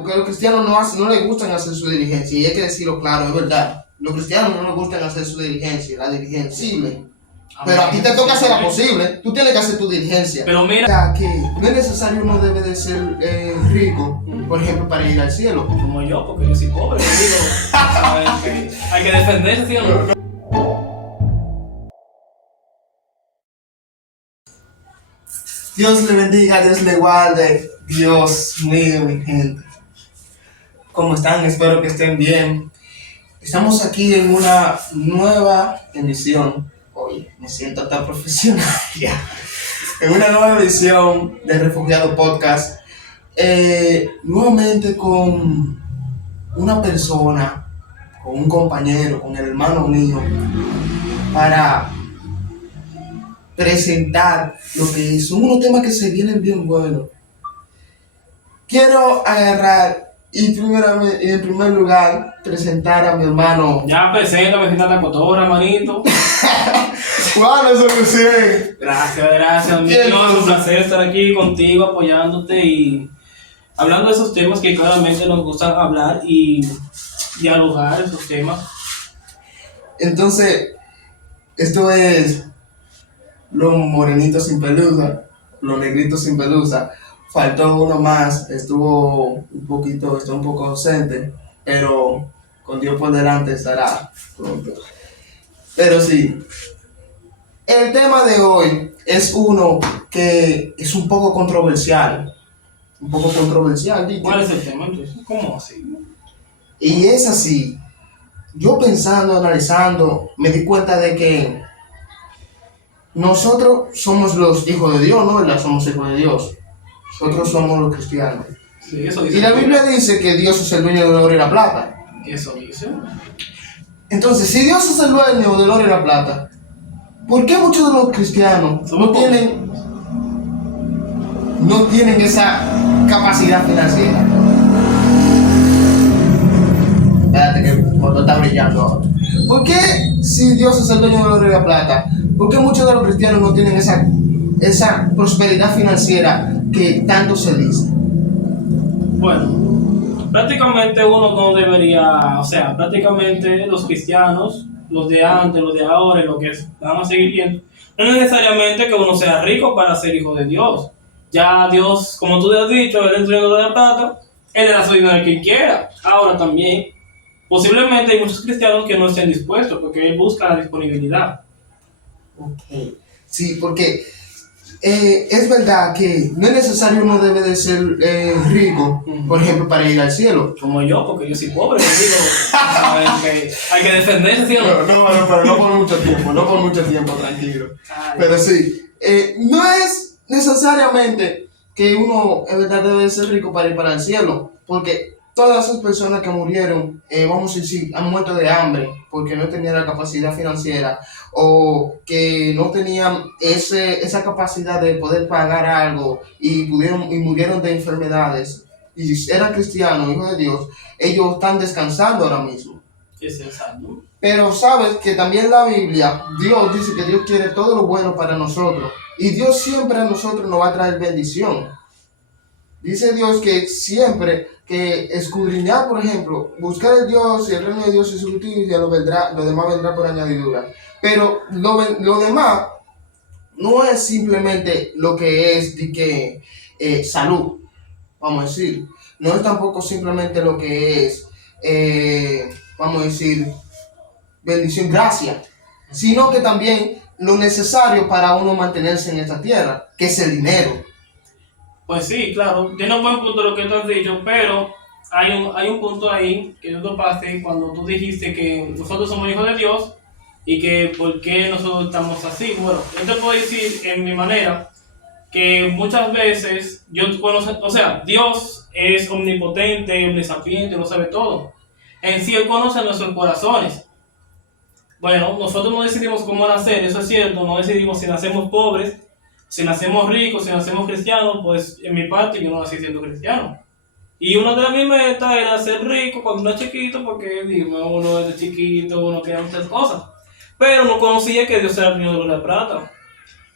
porque a los cristianos no les gustan hacer su diligencia, y hay que decirlo claro, es verdad. Los cristianos no les gustan hacer su diligencia, la diligencia posible. Pero a ti te toca hacer la posible, tú tienes que hacer tu diligencia. Pero mira, que no es necesario, uno debe de ser rico, por ejemplo, para ir al cielo. como yo, porque yo soy pobre, yo digo, ¿sabes? Que hay que defenderse, ¿sí o no? Dios le bendiga, Dios le guarde. Dios mío, mi gente. ¿Cómo están? Espero que estén bien. Estamos aquí en una nueva emisión. Oye, me siento tan profesional ya. En una nueva edición de Refugiado Podcast. Nuevamente con una persona, con un compañero, con el hermano mío, para presentar lo que son unos temas que se vienen bien buenos. Quiero agarrar y en primer lugar presentar a mi hermano. Ya presento, me siento la cotorra, manito. ¡Wow, la solución! Gracias, amigo. Es un placer estar aquí contigo, apoyándote y hablando de esos temas que claramente nos gustan hablar y dialogar esos temas. Entonces, esto es los morenitos sin pelusa, los negritos sin pelusa. Faltó uno más, está un poco ausente, pero con Dios por delante estará pronto. Pero sí, el tema de hoy es uno que es un poco controversial. Dije. ¿Cuál es el tema entonces? ¿Cómo así? Y es así. Yo pensando, analizando, me di cuenta de que nosotros somos los hijos de Dios, ¿no? Somos hijos de Dios. Nosotros somos los cristianos. Sí, eso dice. Y la Biblia dice que Dios es el dueño del oro y la plata. Eso dice. Entonces, si Dios es el dueño del oro y la plata, ¿por qué muchos de los cristianos no tienen esa capacidad financiera? Espérate que el motor está brillando ahora. ¿Por qué, si Dios es el dueño del oro y la plata, por qué muchos de los cristianos no tienen esa prosperidad financiera que tanto se dice? Bueno, prácticamente uno no debería, o sea, prácticamente los cristianos, los de antes, los de ahora y los que van a seguir viendo, no es necesariamente que uno sea rico para ser hijo de Dios. Ya Dios, como tú le has dicho, Él es el dueño de la plata, Él le da su dinero a quien quiera. Ahora también, posiblemente hay muchos cristianos que no estén dispuestos porque Él busca la disponibilidad. Ok, sí, porque es verdad que no es necesario, uno debe de ser rico, por ejemplo, para ir al cielo. Como yo, porque yo soy pobre, yo digo, ¿sabes? Que hay que defenderse, ¿sí o no? No, pero no por mucho tiempo, tranquilo. Ay. Pero sí, no es necesariamente que uno en verdad debe de ser rico para ir para el cielo, porque todas esas personas que murieron, vamos a decir, han muerto de hambre porque no tenían la capacidad financiera o que no tenían esa capacidad de poder pagar algo y murieron de enfermedades y eran cristianos, hijos de Dios. Ellos están descansando ahora mismo. Es exacto. Pero sabes que también la Biblia, Dios dice que Dios quiere todo lo bueno para nosotros y Dios siempre a nosotros nos va a traer bendición. Dice Dios que siempre que escudriñar, por ejemplo, buscar el Dios y el reino de Dios y su justicia, lo demás vendrá por añadidura. Pero lo demás no es simplemente lo que es de que salud, vamos a decir. No es tampoco simplemente lo que es, vamos a decir, bendición, gracia, sino que también lo necesario para uno mantenerse en esta tierra, que es el dinero. Pues sí, claro, tiene un buen punto lo que tú has dicho, pero hay un punto ahí que yo topaste cuando tú dijiste que nosotros somos hijos de Dios y que por qué nosotros estamos así. Bueno, yo te puedo decir en mi manera que muchas veces Dios es omnipotente, omnisapiente, lo sabe todo. En sí Él conoce nuestros corazones. Bueno, nosotros no decidimos cómo nacer, eso es cierto, no decidimos si nacemos pobres, si nacemos ricos, si nacemos cristianos. Pues en mi parte yo no nací siendo cristiano. Y una de mis metas era ser rico cuando era chiquito, porque dime, uno desde chiquito, uno quería muchas cosas. Pero no conocía que Dios era el dueño de la plata.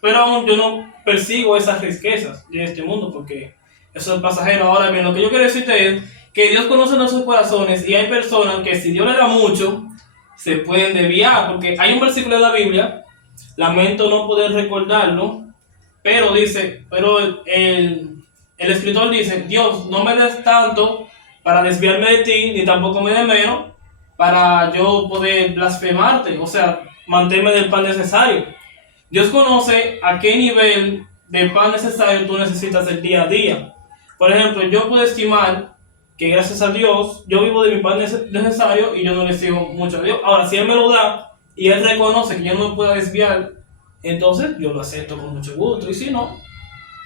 Pero aún yo no persigo esas riquezas de este mundo, porque eso es pasajero. Ahora bien, lo que yo quiero decirte es que Dios conoce nuestros corazones y hay personas que si Dios le da mucho, se pueden desviar, porque hay un versículo de la Biblia, lamento no poder recordarlo, pero dice, pero el escritor dice, Dios, no me des tanto para desviarme de ti, ni tampoco me des menos para yo poder blasfemarte, o sea, manténme del pan necesario. Dios conoce a qué nivel de pan necesario tú necesitas el día a día. Por ejemplo, yo puedo estimar que gracias a Dios, yo vivo de mi pan necesario y yo no le sigo mucho a Dios. Ahora, si Él me lo da y Él reconoce que yo no me puedo desviar, entonces yo lo acepto con mucho gusto. Y si no,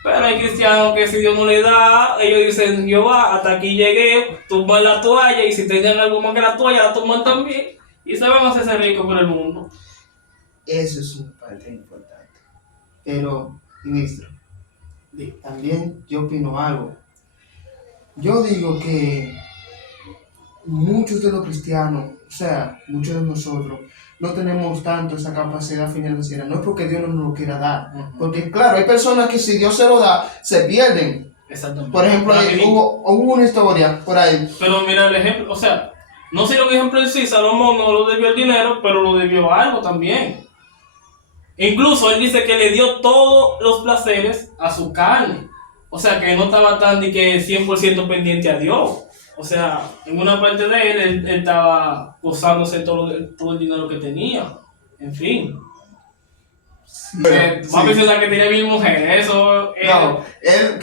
pero hay cristianos que si Dios no le da, ellos dicen, Jehová, hasta aquí llegué, tumban la toalla y si tengan algo más que la toalla, la tumban también y se van a hacerse ricos por el mundo. Eso es una parte importante. Pero, ministro, también yo opino algo. Yo digo que muchos de los cristianos, o sea, muchos de nosotros, no tenemos tanto esa capacidad financiera. No es porque Dios no nos lo quiera dar. Porque, claro, hay personas que si Dios se lo da, se pierden. Exactamente. Por ejemplo, hubo una historia por ahí. Pero mira el ejemplo, o sea, no sé lo que ejemplo en sí, Salomón no lo debió el dinero, pero lo debió algo también. Incluso él dice que le dio todos los placeres a su carne. O sea, que no estaba tan de que 100% pendiente a Dios. O sea, en una parte de él estaba gozándose todo el dinero que tenía. En fin. Sí, Va a pensar que tenía mil mujeres. Eso no,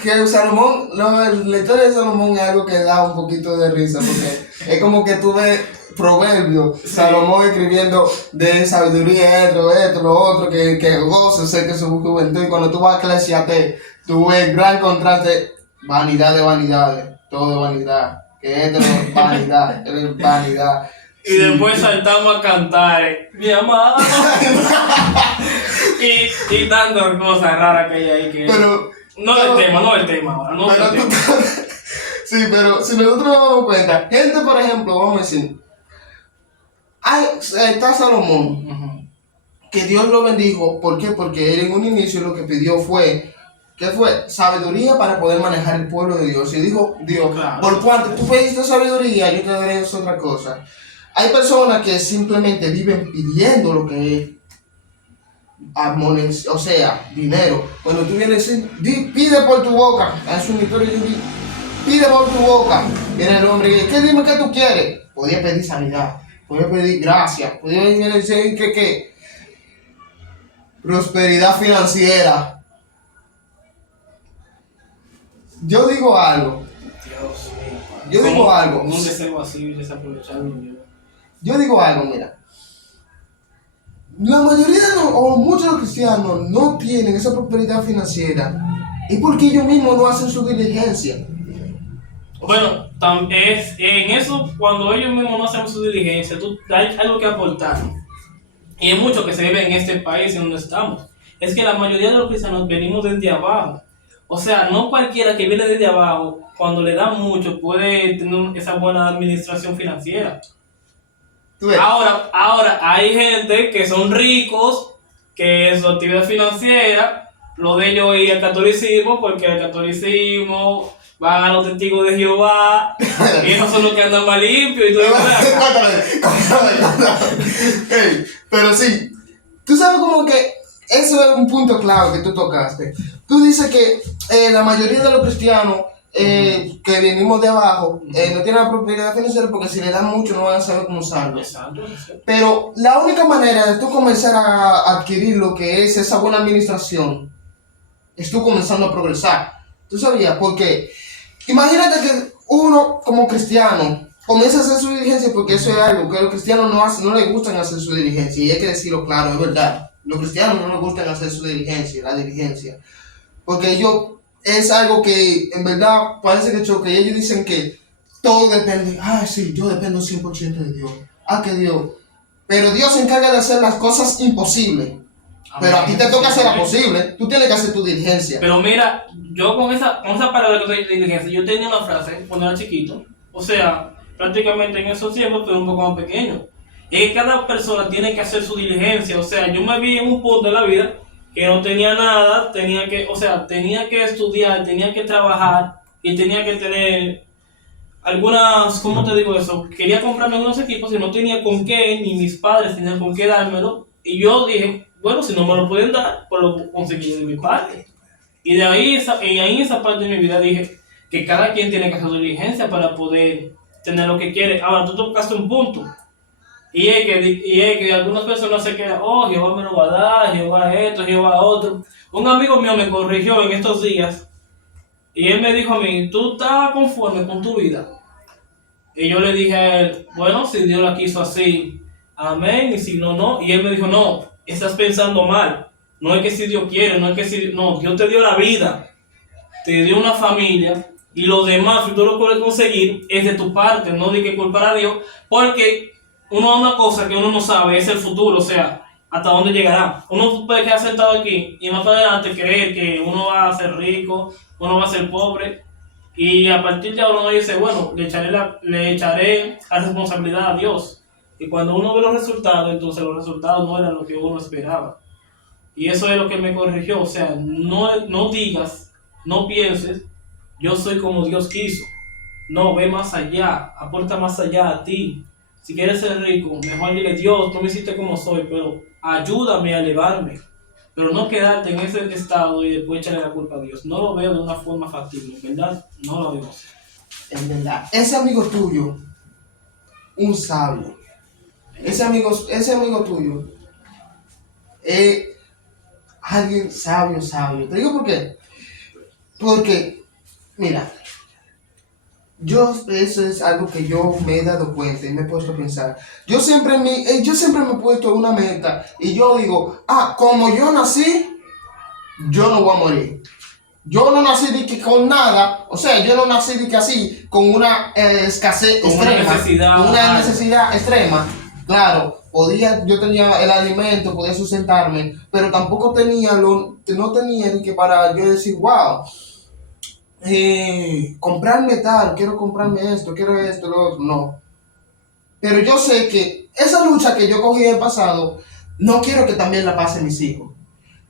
que Salomón, no, la historia de Salomón es algo que da un poquito de risa, porque es como que tú ves proverbios, sí. Salomón escribiendo de sabiduría, esto, lo otro, que goce, sé que su juventud, y cuando tú vas a Eclesiastés, tú ves gran contraste, vanidad de vanidades, todo de vanidad, que esto es vanidad, es vanidad. Y sí. Después saltamos a cantar, mi amado. y tantas cosas raras que hay ahí que... Pero, no el tema ahora, no el tema. Sí, pero si nosotros nos damos cuenta, gente, por ejemplo, vamos a decir, está Salomón, que Dios lo bendijo, ¿por qué? Porque él en un inicio lo que pidió fue, ¿qué fue? Sabiduría para poder manejar el pueblo de Dios. Y dijo, Dios, claro, por cuanto tú pediste sabiduría, yo te daré otra cosa. Hay personas que simplemente viven pidiendo lo que es, o sea, dinero. Cuando tú vienes a decir, pide por tu boca, es un historia de pide por tu boca. Viene el hombre, ¿qué dime que tú quieres? Podía pedir sanidad, podía pedir gracia, podía decir que prosperidad financiera. Yo digo algo. Dios mío. Yo digo algo. Un deseo así, desaprovecharlo. Yo digo algo, mira. La mayoría o muchos de los cristianos no tienen esa prosperidad financiera. ¿Y porque ellos mismos no hacen su diligencia? Bueno, en eso, cuando ellos mismos no hacen su diligencia, hay algo que aportar. Y hay mucho que se vive en este país en donde estamos. Es que la mayoría de los cristianos venimos desde abajo. O sea, no cualquiera que viene desde abajo, cuando le da mucho, puede tener esa buena administración financiera. Ahora, hay gente que son ricos, que su actividad financiera, lo de ellos es el catolicismo, porque el catolicismo van a los testigos de Jehová, y esos son los que andan más limpios y todo eso. Pero sí, tú sabes como que eso es un punto clave que tú tocaste. Tú dices que la mayoría de los cristianos que venimos de abajo no tienen la propiedad financiera porque si le dan mucho no van a saber cómo usarlo. Pero la única manera de tú comenzar a adquirir lo que es esa buena administración es tú comenzando a progresar. ¿Tú sabías? Porque imagínate que uno como cristiano comienza a hacer su diligencia, porque eso es algo que los cristianos no les gustan hacer su diligencia, y hay que decirlo claro, es verdad. Los cristianos no les gustan hacer su diligencia, la diligencia, porque ellos es algo que en verdad parece que choque, y ellos dicen que todo depende, sí, yo dependo 100% de Dios, que Dios, pero Dios se encarga de hacer las cosas imposibles. Pero a ti te toca hacer la posible, tú tienes que hacer tu diligencia. Pero mira, yo con esa palabra que de diligencia, yo tenía una frase cuando era chiquito, o sea, prácticamente en esos tiempos, pero un poco más pequeño. Es que cada persona tiene que hacer su diligencia, o sea, yo me vi en un punto de la vida que no tenía nada, tenía que estudiar, tenía que trabajar y tenía que tener algunas, ¿cómo te digo eso? Quería comprarme unos equipos y no tenía con qué, ni mis padres tenían con qué dármelo. Y yo dije, bueno, si no me lo pueden dar, pues lo conseguí de mi parte. Y de ahí, y ahí en esa parte de mi vida dije que cada quien tiene que hacer su diligencia para poder tener lo que quiere. Ahora, tú tocaste un punto. Y es que algunas personas se quedan, oh, Jehová me lo va a dar, Jehová esto, Jehová otro. Un amigo mío me corrigió en estos días y él me dijo a mí, ¿tú estás conforme con tu vida? Y yo le dije a él, bueno, si Dios la quiso así, amén, y si no, no. Y él me dijo, no, estás pensando mal. No es que si Dios quiere, no es que si... No, Dios te dio la vida, te dio una familia, y lo demás, si tú lo puedes conseguir, es de tu parte, no de que culpar a Dios, porque una cosa que uno no sabe es el futuro, o sea, hasta dónde llegará. Uno puede quedar sentado aquí y más adelante creer que uno va a ser rico, uno va a ser pobre, y a partir de ahora uno dice, bueno, le echaré la responsabilidad a Dios. Y cuando uno ve los resultados, entonces los resultados no eran lo que uno esperaba. Y eso es lo que me corrigió, o sea, no digas, no pienses, yo soy como Dios quiso. No, ve más allá, aporta más allá a ti. Si quieres ser rico, mejor dile, Dios, tú me hiciste como soy, pero ayúdame a elevarme. Pero no quedarte en ese estado y después echarle la culpa a Dios. No lo veo de una forma factible, ¿verdad? No lo veo. En verdad, ese amigo tuyo, un sabio. Ese amigo tuyo es alguien sabio, sabio. Te digo por qué. Porque, mira, eso es algo que yo me he dado cuenta y me he puesto a pensar. Yo siempre me he puesto una meta y yo digo, como yo nací, yo no voy a morir. Yo no nací de que con nada, o sea, yo no nací de que así, con una escasez Con extrema, con una necesidad extrema. Claro, yo tenía el alimento, podía sustentarme, pero tampoco no tenía ni que para yo decir, wow, comprarme tal, quiero comprarme esto, quiero esto, lo otro, no. Pero yo sé que esa lucha que yo cogí en el pasado, no quiero que también la pasen mis hijos.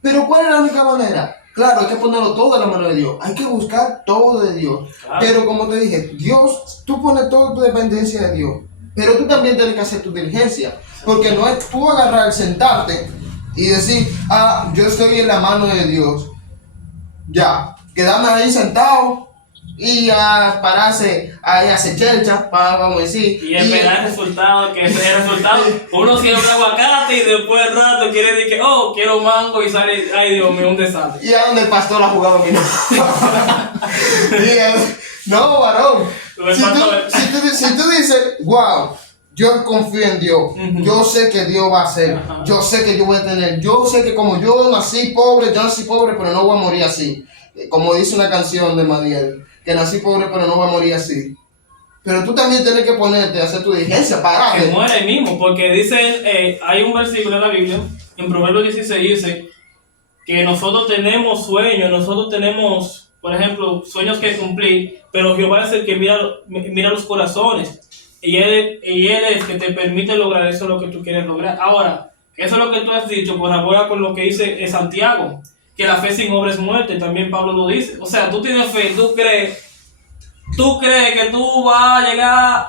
Pero ¿cuál es la única manera? Claro, hay que ponerlo todo en la mano de Dios. Hay que buscar todo de Dios. Claro. Pero como te dije, Dios, tú pones toda tu dependencia de Dios. Pero tú también tienes que hacer tu diligencia. Porque no es tú agarrar, sentarte y decir, yo estoy en la mano de Dios. Ya, quedarme ahí sentado y a pararse ahí a hacer chelcha, vamos a decir. Y esperar el resultado, que ese es el resultado. Uno siembra aguacate y después del rato quiere decir que, quiero mango y sale, ay Dios mío, un desastre. Y a donde el pastor ha jugado mi no, varón. Si tú dices, wow, yo confío en Dios, yo sé que Dios va a hacer, yo sé que yo voy a tener, yo sé que como yo nací pobre, pero no voy a morir así. Como dice una canción de Madiel, que nací pobre pero no voy a morir así. Pero tú también tienes que ponerte a hacer tu diligencia, pararte. Que muere ahí mismo, porque dice, hay un versículo en la Biblia, en Proverbios 16 dice, que nosotros tenemos sueños, nosotros tenemos, por ejemplo, sueños que cumplir, pero Jehová es el que mira los corazones. Y él es el que te permite lograr eso lo que tú quieres lograr. Ahora, eso es lo que tú has dicho, colabora con lo que dice Santiago, que la fe sin obra es muerte, también Pablo lo dice. O sea, tú tienes fe, tú crees que tú vas a llegar,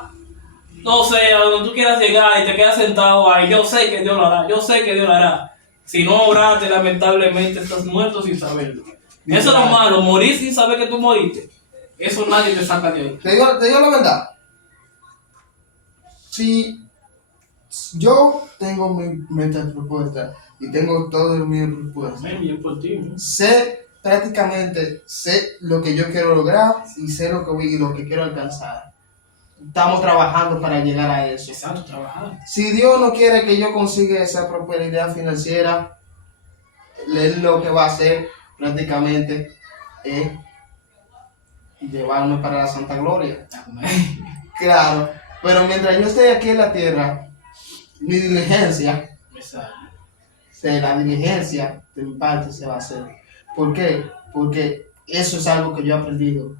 no sé, a donde tú quieras llegar y te quedas sentado ahí. Yo sé que Dios lo hará, yo sé que Dios lo hará. Si no obraste, lamentablemente estás muerto sin saberlo. Eso es lo malo, morir sin saber que tú moriste. Eso nadie te saca de ahí. Te digo la verdad. Si yo tengo mi meta propuesta y tengo todo mi propuesta, prácticamente sé lo que yo quiero lograr y sé lo que quiero alcanzar. Estamos trabajando para llegar a eso. Estamos trabajando. Si Dios no quiere que yo consiga esa prosperidad financiera, Él lo que va a hacer prácticamente es llevarme para la Santa Gloria. Claro, pero mientras yo esté aquí en la tierra, mi diligencia, la diligencia de mi parte se va a hacer. ¿Por qué? Porque eso es algo que yo he aprendido.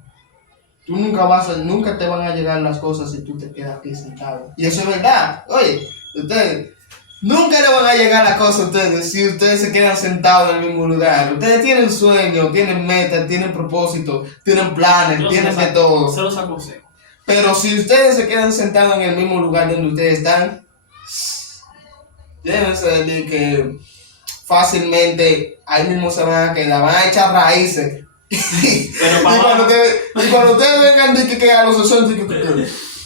Tú nunca te van a llegar las cosas si tú te quedas aquí sentado. Y eso es verdad. Oye, ustedes nunca le van a llegar las cosas a ustedes si ustedes se quedan sentados en el mismo lugar. Ustedes tienen sueños, tienen metas, tienen propósitos, tienen planes, tienen de todo. Se los aconsejo. Pero si ustedes se quedan sentados en el mismo lugar donde ustedes están, deben saber que fácilmente ahí mismo se van a quedar, van a echar raíces. Pero y, para cuando ustedes vengan que a los 60,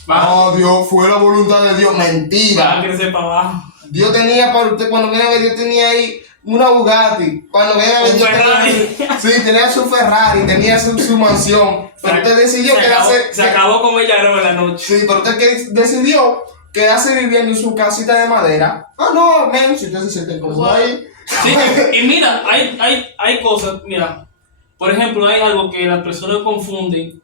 no, Dios, fue la voluntad de Dios. va a Mentira. crecer para abajo. Dios tenía para usted, cuando viene a ver, Dios tenía ahí una Bugatti. Cuando viene a ver, Un Dios Ferrari. sí, tenía su Ferrari, tenía su mansión. Pero usted decidió quedarse. Se acabó con ella en la noche. Sí, pero usted decidió quedarse viviendo en su casita de madera. Ah, no, men, si usted se siente cómodo ahí. Sí, y mira, hay cosas, mira, por ejemplo, hay algo que las personas confunden,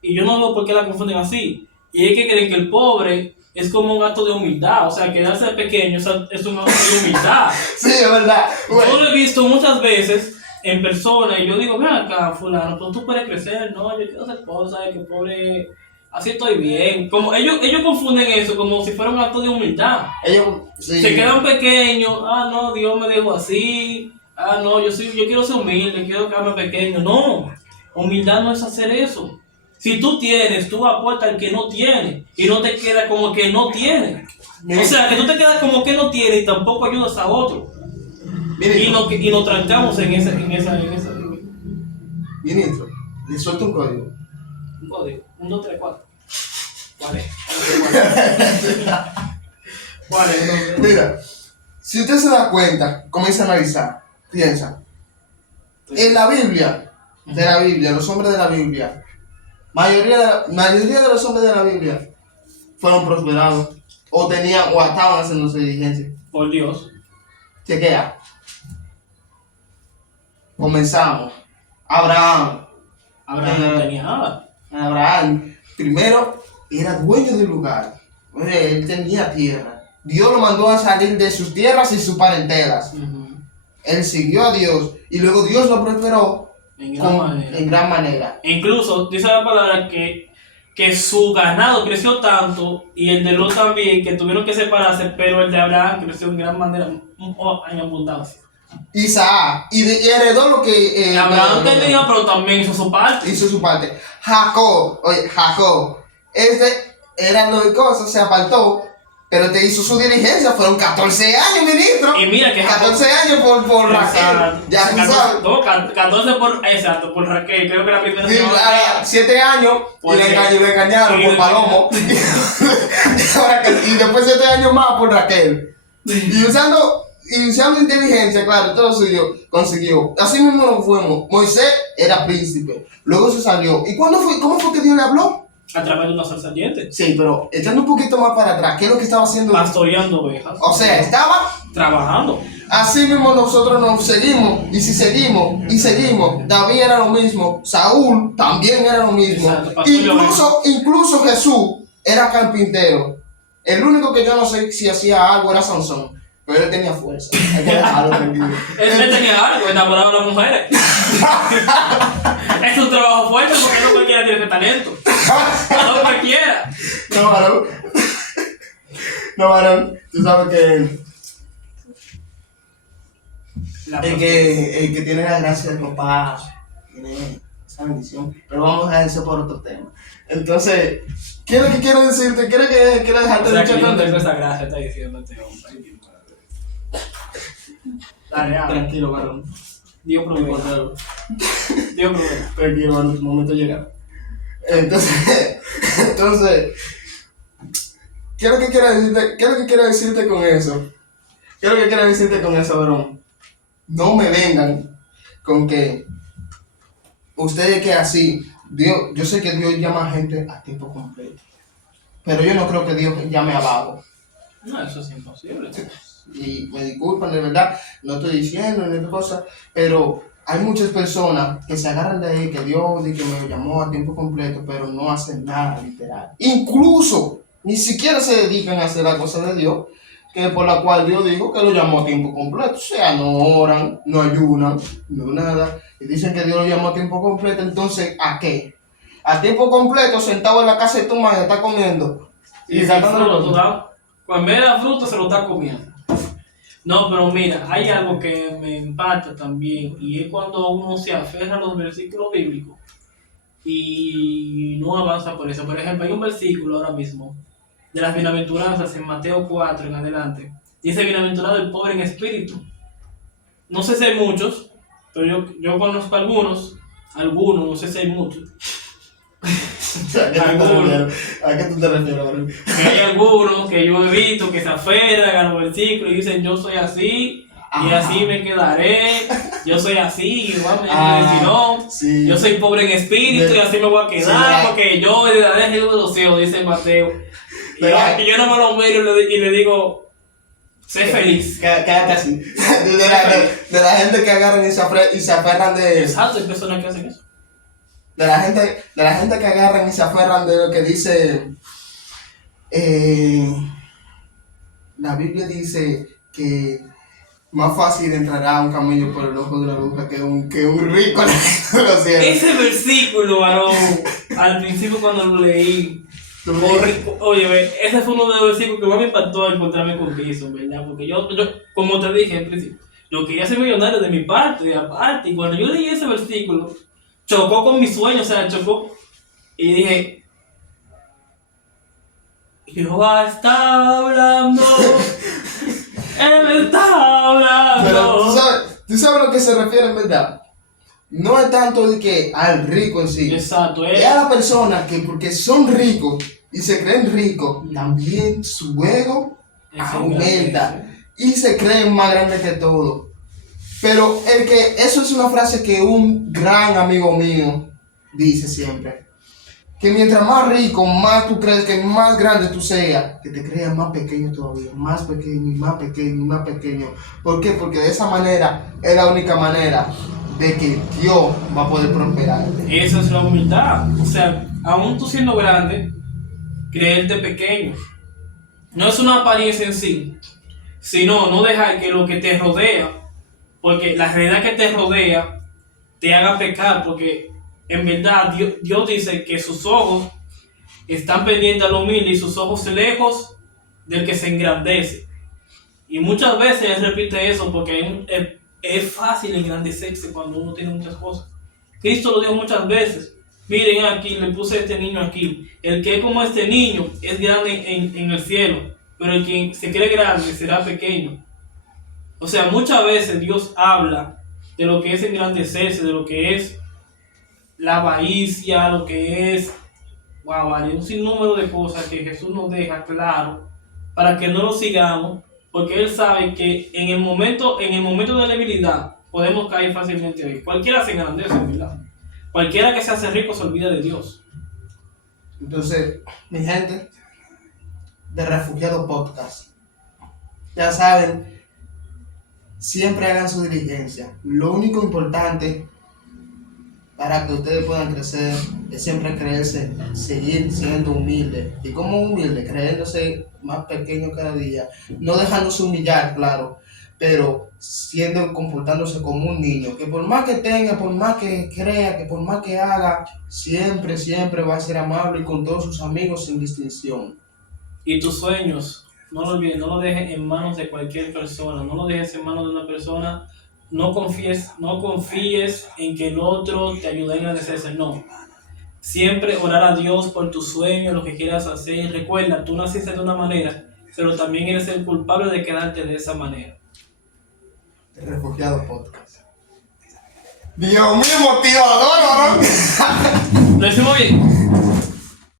y yo no veo por qué la confunden así, y es que creen que el pobre es como un acto de humildad, o sea, quedarse pequeño es un acto de humildad. Sí, es verdad. Yo lo he visto muchas veces en persona, y yo digo, ven acá, fulano, pues tú puedes crecer, no, yo quiero ser pobre, ¿sabes? Que pobre, así estoy bien. Como ellos confunden eso como si fuera un acto de humildad. Ellos, sí. Se quedan pequeños, no, Dios me dejó así, no, yo quiero ser humilde, quiero quedarme pequeño. No, humildad no es hacer eso. Si tú tienes, tú aportas al que no tiene y no te quedas como que no tiene. O sea, que tú te quedas como que no tiene y tampoco ayudas a otro. Y nos trancamos en esa. Ministro, le suelto un código. Un código, 1, 2, 3, 4. ¿Cuál es? ¿Cuál es? Mira, si usted se da cuenta, comienza a analizar, piensa. En la Biblia, los hombres de la Biblia, mayoría de los hombres de la Biblia fueron prosperados o estaban haciendo su diligencia. Por Dios. Chequea. Comenzamos. Abraham No tenía nada. Abraham, primero, era dueño del lugar. Él tenía tierra. Dios lo mandó a salir de sus tierras y sus parentelas. Él siguió a Dios y luego Dios lo prosperó en gran manera. Incluso dice la palabra que su ganado creció tanto y el de Lot también, que tuvieron que separarse, pero el de Abraham creció en gran manera, en abundancia. Isaac, y heredó lo que Abraham tenía, pero también hizo su parte. Hizo su parte. Jacob, era lo de cosas, se apartó, pero te hizo su diligencia. Fueron 14 años, ministro. Y mira que 14 años por Raquel. Ya tú sabes. No, 14 por Raquel, creo que la primera Sí, 7 años y le engañaron por Palomo. Y después 7 años más por Raquel. Y usando inteligencia, claro, todo lo consiguió. Así mismo nos fuimos. Moisés era príncipe. Luego se salió. ¿Y cómo fue que Dios le habló? A través de una salsa dientes. Sí, pero echando un poquito más para atrás, ¿qué es lo que estaba haciendo? Pastoreando ovejas. O sea, estaba trabajando. Así mismo nosotros nos seguimos, y si seguimos, David era lo mismo, Saúl también era lo mismo. Exacto, incluso Jesús era carpintero. El único que yo no sé si hacía algo era Sansón. Pero él tenía fuerza. Hay que dejarlo tranquilo. Él tenía algo, enamorado de las mujeres. Es un trabajo fuerte porque no cualquiera tiene ese talento. No cualquiera. No, varón. Tú sabes que el que tiene la gracia del papá tiene esa bendición. Pero vamos a dejar eso por otro tema. Entonces, ¿qué es lo que quiero decirte? Quiero dejarte de yo no tengo esa gracia, está diciendo este hombre. Dale, tranquilo, varón. Dios provee. Tranquilo, varón, tu momento llega. Entonces, ¿qué es lo que quiero decirte con eso? ¿Qué es lo que quiero decirte con eso, varón? No me vengan con que ustedes que así, Dios, yo sé que Dios llama a gente a tiempo completo, pero yo no creo que Dios llame a vago. No, eso es imposible. Y me disculpan, de verdad, no estoy diciendo ni otra cosa, pero hay muchas personas que se agarran de ahí, que Dios dice que me llamó a tiempo completo, pero no hacen nada literal. Incluso, ni siquiera se dedican a hacer la cosa de Dios, que por la cual Dios dijo que lo llamó a tiempo completo. O sea, no oran, no ayunan, no nada. Y dicen que Dios lo llamó a tiempo completo, entonces, ¿a qué? A tiempo completo, sentado en la casa de tu madre, está comiendo. Y sacando cuando ve la fruta, se lo está comiendo. No, pero mira, hay algo que me impacta también, y es cuando uno se aferra a los versículos bíblicos y no avanza por eso. Por ejemplo, hay un versículo ahora mismo de las bienaventuranzas en Mateo 4 en adelante. Dice, bienaventurado el pobre en espíritu. No sé si hay muchos, pero yo conozco algunos, no sé si hay muchos. Algunos. ¿A qué tú te refieres, bro? Que hay algunos que yo he visto que se aferran a los versículos y dicen, yo soy así, y así me quedaré, yo soy así, y igual si no, sí. yo soy pobre en espíritu y así me voy a quedar, porque yo heredaré el reino de los cielos, dice Mateo. Y yo no me lo miro y le digo, sé feliz. Quédate así. De la gente que agarran y se aferran de... Exacto, hay personas que hacen eso. De la gente que agarran y se aferran de lo que dice... la Biblia dice que más fácil entrará un camello por el ojo de una aguja que un rico en los cielos. Ese versículo, varón, al principio cuando lo leí, oye, ese fue uno de los versículos que más me impactó encontrarme con Cristo, ¿verdad? Porque yo, como te dije al principio, yo quería ser millonario de mi parte, de aparte, y cuando yo leí ese versículo, chocó con mis sueños, o sea, chocó, y dije, Jehová está hablando, Él está hablando. Pero tú sabes a lo que se refiere en verdad. No es tanto de que al rico en sí. Exacto, es a la persona que porque son ricos y se creen ricos, también su ego aumenta y se creen más grandes que todo. Pero eso es una frase que un gran amigo mío dice siempre. Que mientras más rico, más tú crees que más grande tú seas, que te creas más pequeño todavía, más pequeño y más pequeño y más pequeño. ¿Por qué? Porque de esa manera es la única manera de que Dios va a poder prosperarte. Esa es la humildad. O sea, aún tú siendo grande, creerte pequeño. No es una apariencia en sí, sino no dejar que lo que te rodea, porque la realidad que te rodea, te haga pecar, porque en verdad Dios dice que sus ojos están pendientes al humilde y sus ojos lejos del que se engrandece. Y muchas veces él repite eso porque es fácil engrandecerse cuando uno tiene muchas cosas. Cristo lo dijo muchas veces. Miren aquí, le puse a este niño aquí. El que es como este niño es grande en el cielo, pero el que se cree grande será pequeño. O sea, muchas veces Dios habla de lo que es engrandecerse, de lo que es la avaricia, lo que es un sinnúmero de cosas que Jesús nos deja claro para que no lo sigamos, porque Él sabe que en el momento de debilidad podemos caer fácilmente ahí. Cualquiera se engrandece, ¿verdad? Cualquiera que se hace rico se olvida de Dios. Entonces, mi gente de Refugiado Podcast, ya saben, siempre hagan su diligencia. Lo único importante para que ustedes puedan crecer es siempre creerse, seguir siendo humilde. ¿Y como humilde? Creyéndose más pequeño cada día, no dejándose humillar, claro, pero comportándose como un niño, que por más que tenga, por más que crea, que por más que haga, siempre va a ser amable con todos sus amigos sin distinción. Y tus sueños, no lo olvides, no lo dejes en manos de cualquier persona, no lo dejes en manos de una persona. No confíes en que el otro te ayude a engrandecerse, no. Siempre orar a Dios por tus sueños, lo que quieras hacer. Recuerda, tú naciste de una manera, pero también eres el culpable de quedarte de esa manera. El Refugiado Podcast. Dios mío, motivador, ¿no? Lo hicimos bien.